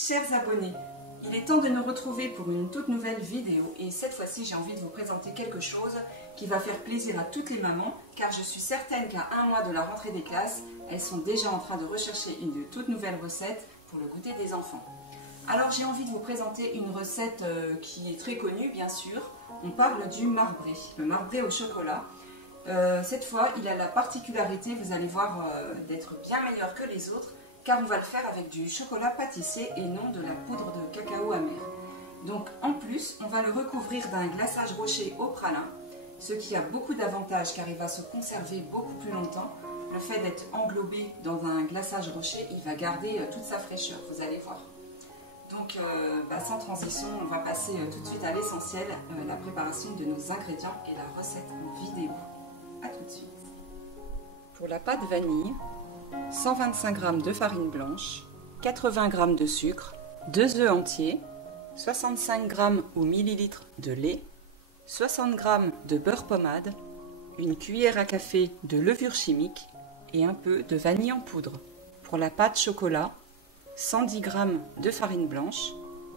Chers abonnés, il est temps de nous retrouver pour une toute nouvelle vidéo et cette fois-ci j'ai envie de vous présenter quelque chose qui va faire plaisir à toutes les mamans car je suis certaine qu'à un mois de la rentrée des classes, elles sont déjà en train de rechercher une toute nouvelle recette pour le goûter des enfants. Alors j'ai envie de vous présenter une recette qui est très connue bien sûr, on parle du marbré, le marbré au chocolat. Cette fois il a la particularité, vous allez voir, d'être bien meilleur que les autres car on va le faire avec du chocolat pâtissier et non de la poudre de cacao amer. Donc en plus, on va le recouvrir d'un glaçage rocher au pralin, ce qui a beaucoup d'avantages car il va se conserver beaucoup plus longtemps. Le fait d'être englobé dans un glaçage rocher, il va garder toute sa fraîcheur, vous allez voir. Donc sans transition, on va passer tout de suite à l'essentiel, la préparation de nos ingrédients et la recette en vidéo. A tout de suite. Pour la pâte vanille, 125 g de farine blanche, 80 g de sucre, 2 œufs entiers, 65 g ou millilitres de lait, 60 g de beurre pommade, une cuillère à café de levure chimique et un peu de vanille en poudre. Pour la pâte chocolat, 110 g de farine blanche,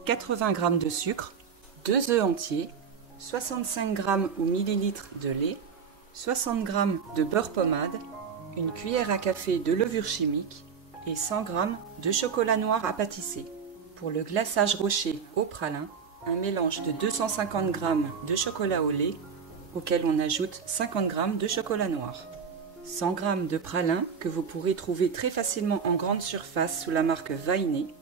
80 g de sucre, 2 œufs entiers, 65 g ou millilitres de lait, 60 g de beurre pommade, une cuillère à café de levure chimique et 100 g de chocolat noir à pâtisser. Pour le glaçage rocher au pralin, un mélange de 250 g de chocolat au lait auquel on ajoute 50 g de chocolat noir. 100 g de pralin que vous pourrez trouver très facilement en grande surface sous la marque Vainé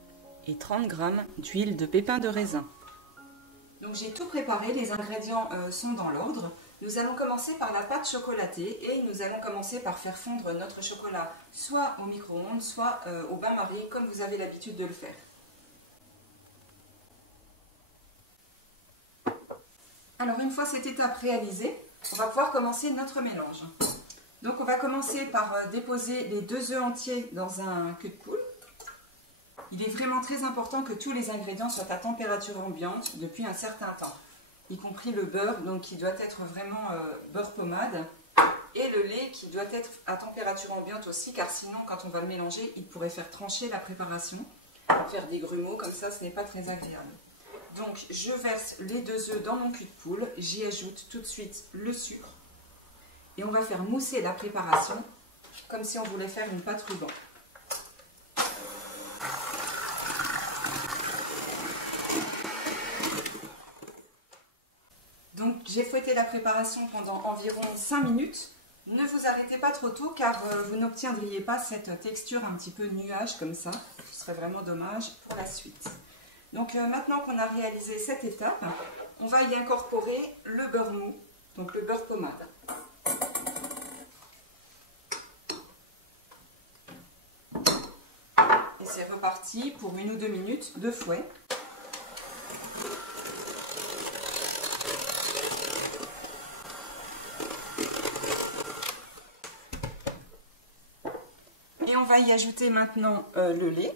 et 30 g d'huile de pépins de raisin. Donc j'ai tout préparé, les ingrédients sont dans l'ordre. Nous allons commencer par la pâte chocolatée et nous allons commencer par faire fondre notre chocolat soit au micro-ondes, soit au bain-marie comme vous avez l'habitude de le faire. Alors une fois cette étape réalisée, on va pouvoir commencer notre mélange. Donc on va commencer par déposer les 2 œufs entiers dans un cul-de-poule. Il est vraiment très important que tous les ingrédients soient à température ambiante depuis un certain temps, y compris le beurre, donc qui doit être vraiment beurre pommade, et le lait qui doit être à température ambiante aussi, car sinon quand on va le mélanger, il pourrait faire trancher la préparation, faire des grumeaux, comme ça ce n'est pas très agréable. Donc je verse les 2 œufs dans mon cul-de-poule, j'y ajoute tout de suite le sucre, et on va faire mousser la préparation, comme si on voulait faire une pâte ruban. Donc j'ai fouetté la préparation pendant environ 5 minutes. Ne vous arrêtez pas trop tôt car vous n'obtiendriez pas cette texture un petit peu nuage comme ça. Ce serait vraiment dommage pour la suite. Donc maintenant qu'on a réalisé cette étape, on va y incorporer le beurre mou, donc le beurre pommade. Et c'est reparti pour 1 ou 2 minutes de fouet. Et on va y ajouter maintenant le lait.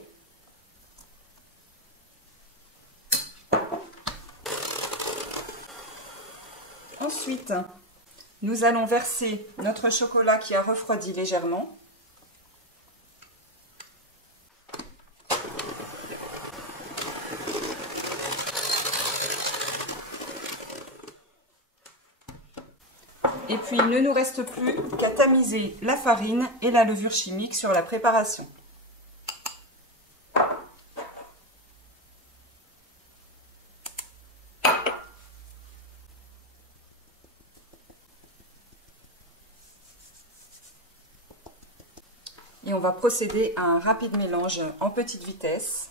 Ensuite, nous allons verser notre chocolat qui a refroidi légèrement. Et puis, il ne nous reste plus qu'à tamiser la farine et la levure chimique sur la préparation. Et on va procéder à un rapide mélange en petite vitesse.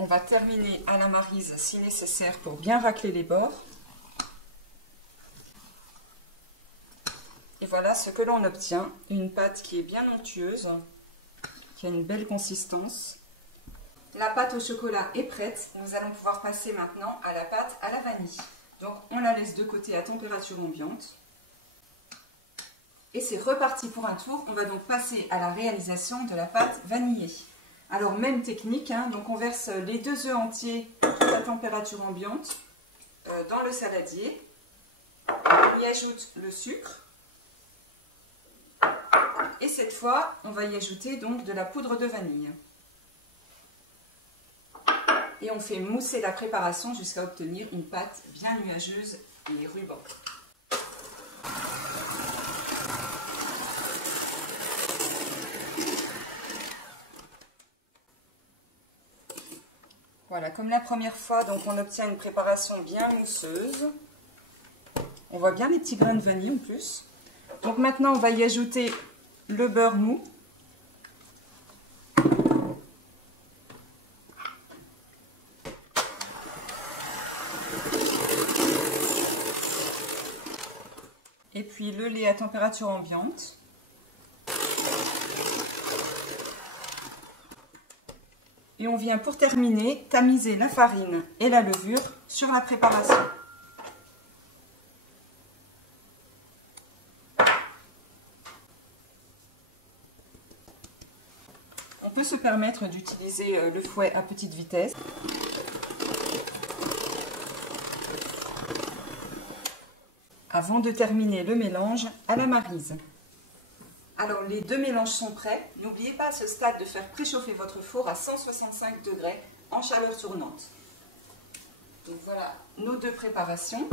On va terminer à la maryse si nécessaire pour bien racler les bords. Et voilà ce que l'on obtient, une pâte qui est bien onctueuse, qui a une belle consistance. La pâte au chocolat est prête, nous allons pouvoir passer maintenant à la pâte à la vanille. Donc on la laisse de côté à température ambiante. Et c'est reparti pour un tour, on va donc passer à la réalisation de la pâte vanillée. Alors même technique, donc on verse les 2 œufs entiers à température ambiante dans le saladier. On y ajoute le sucre. Et cette fois, on va y ajouter donc de la poudre de vanille. Et on fait mousser la préparation jusqu'à obtenir une pâte bien nuageuse et ruban. Voilà, comme la première fois, donc on obtient une préparation bien mousseuse. On voit bien les petits grains de vanille en plus. Donc maintenant, on va y ajouter le beurre mou. Et puis le lait à température ambiante. Et on vient pour terminer tamiser la farine et la levure sur la préparation. On peut se permettre d'utiliser le fouet à petite vitesse. Avant de terminer le mélange à la maryse. Alors les deux mélanges sont prêts. N'oubliez pas à ce stade de faire préchauffer votre four à 165 degrés en chaleur tournante. Donc voilà nos deux préparations.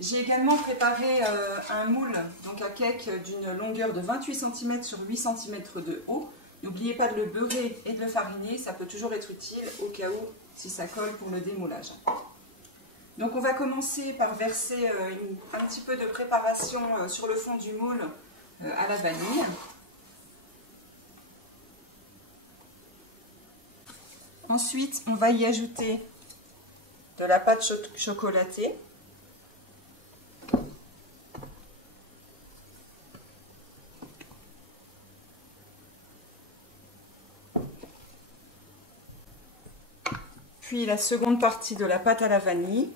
J'ai également préparé un moule, donc un cake d'une longueur de 28 cm sur 8 cm de haut. N'oubliez pas de le beurrer et de le fariner, ça peut toujours être utile au cas où si ça colle pour le démoulage. Donc on va commencer par verser un petit peu de préparation sur le fond du moule à la vanille. Ensuite, on va y ajouter de la pâte chocolatée. Puis la seconde partie de la pâte à la vanille.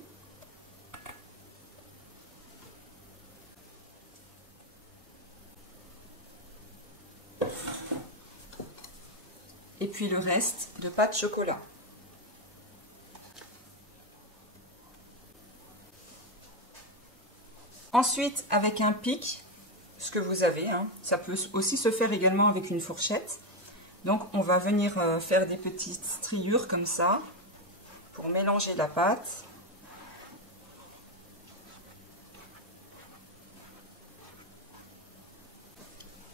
Et puis le reste de pâte chocolat. Ensuite, avec un pic, ce que vous avez, ça peut aussi se faire également avec une fourchette. Donc on va venir faire des petites striures comme ça pour mélanger la pâte.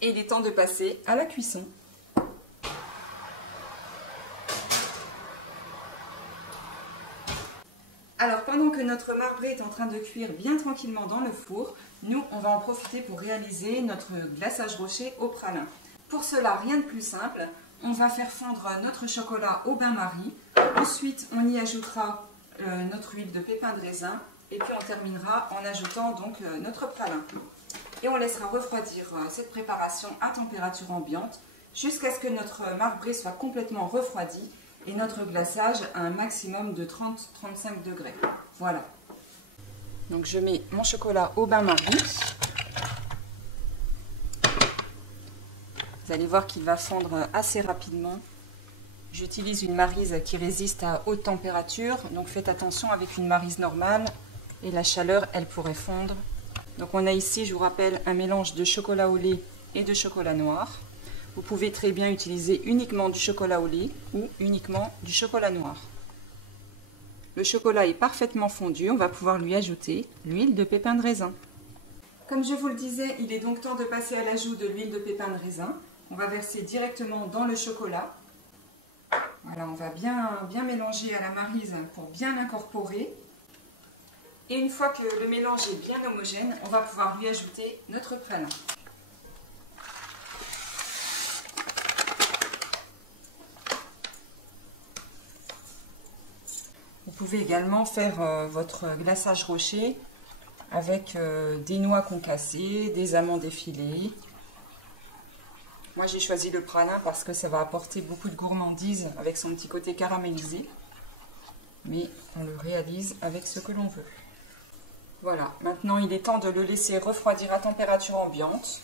Et il est temps de passer à la cuisson. Alors pendant que notre marbré est en train de cuire bien tranquillement dans le four, nous on va en profiter pour réaliser notre glaçage rocher au pralin. Pour cela, rien de plus simple, on va faire fondre notre chocolat au bain-marie, ensuite on y ajoutera notre huile de pépins de raisin et puis on terminera en ajoutant donc notre pralin. Et on laissera refroidir cette préparation à température ambiante jusqu'à ce que notre marbré soit complètement refroidi et notre glaçage à un maximum de 30-35 degrés. Voilà. Donc je mets mon chocolat au bain-marie. Vous allez voir qu'il va fondre assez rapidement. J'utilise une maryse qui résiste à haute température, donc faites attention avec une maryse normale et la chaleur, elle pourrait fondre. Donc on a ici, je vous rappelle, un mélange de chocolat au lait et de chocolat noir. Vous pouvez très bien utiliser uniquement du chocolat au lait ou uniquement du chocolat noir. Le chocolat est parfaitement fondu, on va pouvoir lui ajouter l'huile de pépins de raisin. Comme je vous le disais, il est donc temps de passer à l'ajout de l'huile de pépins de raisin. On va verser directement dans le chocolat. Voilà, on va bien mélanger à la maryse pour bien l'incorporer. Et une fois que le mélange est bien homogène, on va pouvoir lui ajouter notre pralin. Vous pouvez également faire votre glaçage rocher avec des noix concassées, des amandes effilées. Moi j'ai choisi le pralin parce que ça va apporter beaucoup de gourmandise avec son petit côté caramélisé. Mais on le réalise avec ce que l'on veut. Voilà, maintenant il est temps de le laisser refroidir à température ambiante.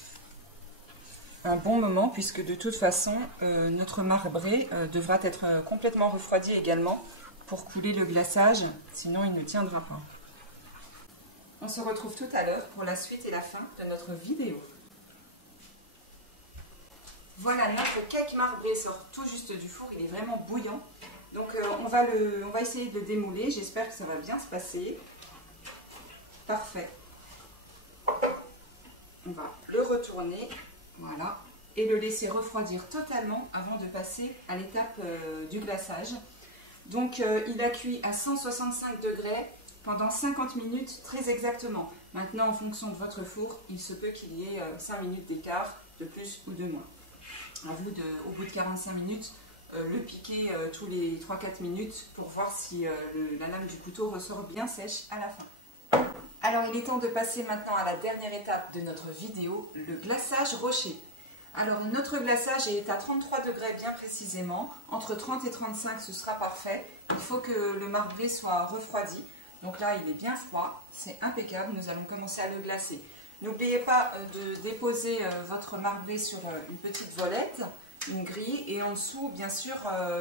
Un bon moment puisque de toute façon notre marbré devra être complètement refroidi également pour couler le glaçage, sinon il ne tiendra pas. On se retrouve tout à l'heure pour la suite et la fin de notre vidéo. Voilà, notre cake marbré sort tout juste du four, il est vraiment bouillant. Donc on va essayer de le démouler, j'espère que ça va bien se passer. Parfait. On va le retourner, voilà, et le laisser refroidir totalement avant de passer à l'étape du glaçage. Donc il a cuit à 165 degrés pendant 50 minutes très exactement. Maintenant, en fonction de votre four, il se peut qu'il y ait 5 minutes d'écart, de plus ou de moins. À vous, au bout de 45 minutes, le piquer tous les 3-4 minutes pour voir si la lame du couteau ressort bien sèche à la fin. Alors il est temps de passer maintenant à la dernière étape de notre vidéo, le glaçage rocher. Alors notre glaçage est à 33 degrés bien précisément, entre 30 et 35 ce sera parfait. Il faut que le marbré soit refroidi, donc là il est bien froid, c'est impeccable, nous allons commencer à le glacer. N'oubliez pas de déposer votre marbré sur une petite volette, une grille, et en dessous bien sûr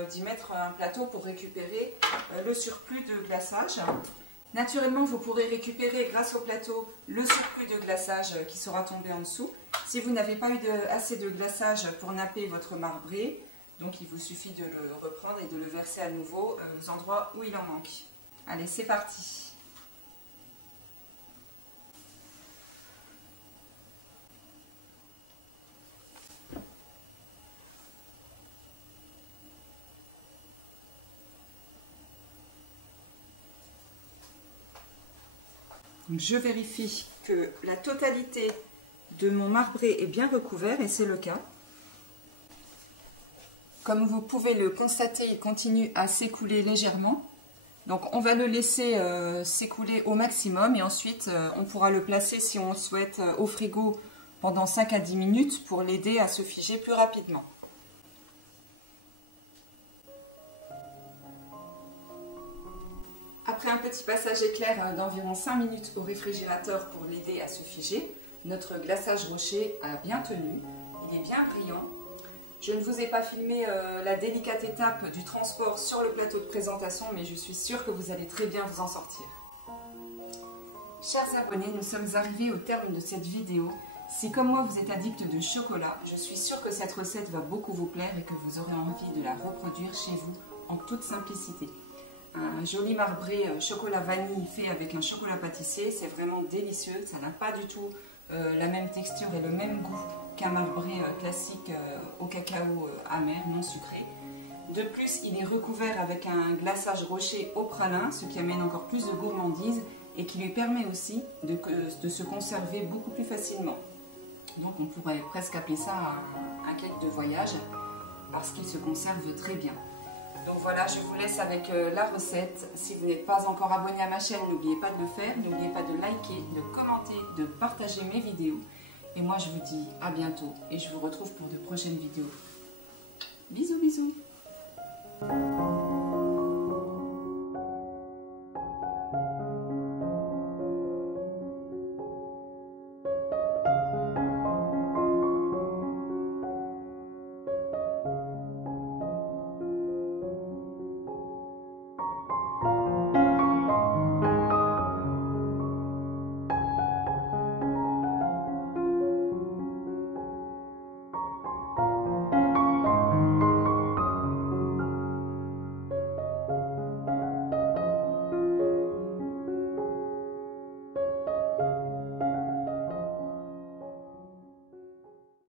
d'y mettre un plateau pour récupérer le surplus de glaçage. Naturellement, vous pourrez récupérer grâce au plateau le surplus de glaçage qui sera tombé en dessous. Si vous n'avez pas eu assez de glaçage pour napper votre marbré, donc il vous suffit de le reprendre et de le verser à nouveau aux endroits où il en manque. Allez, c'est parti! Je vérifie que la totalité de mon marbré est bien recouvert et c'est le cas. Comme vous pouvez le constater, il continue à s'écouler légèrement. Donc on va le laisser s'écouler au maximum et ensuite on pourra le placer si on le souhaite au frigo pendant 5 à 10 minutes pour l'aider à se figer plus rapidement. Après un petit passage éclair d'environ 5 minutes au réfrigérateur pour l'aider à se figer, notre glaçage rocher a bien tenu, il est bien brillant. Je ne vous ai pas filmé la délicate étape du transport sur le plateau de présentation, mais je suis sûre que vous allez très bien vous en sortir. Chers abonnés, nous sommes arrivés au terme de cette vidéo. Si comme moi vous êtes addict de chocolat, je suis sûre que cette recette va beaucoup vous plaire et que vous aurez envie de la reproduire chez vous en toute simplicité. Un joli marbré chocolat vanille fait avec un chocolat pâtissier, c'est vraiment délicieux, ça n'a pas du tout la même texture et le même goût qu'un marbré classique au cacao amer, non sucré. De plus, il est recouvert avec un glaçage rocher au pralin, ce qui amène encore plus de gourmandise et qui lui permet aussi de se conserver beaucoup plus facilement. Donc on pourrait presque appeler ça un cake de voyage parce qu'il se conserve très bien. Donc voilà, je vous laisse avec la recette. Si vous n'êtes pas encore abonné à ma chaîne, n'oubliez pas de le faire. N'oubliez pas de liker, de commenter, de partager mes vidéos. Et moi, je vous dis à bientôt et je vous retrouve pour de prochaines vidéos. Bisous, bisous!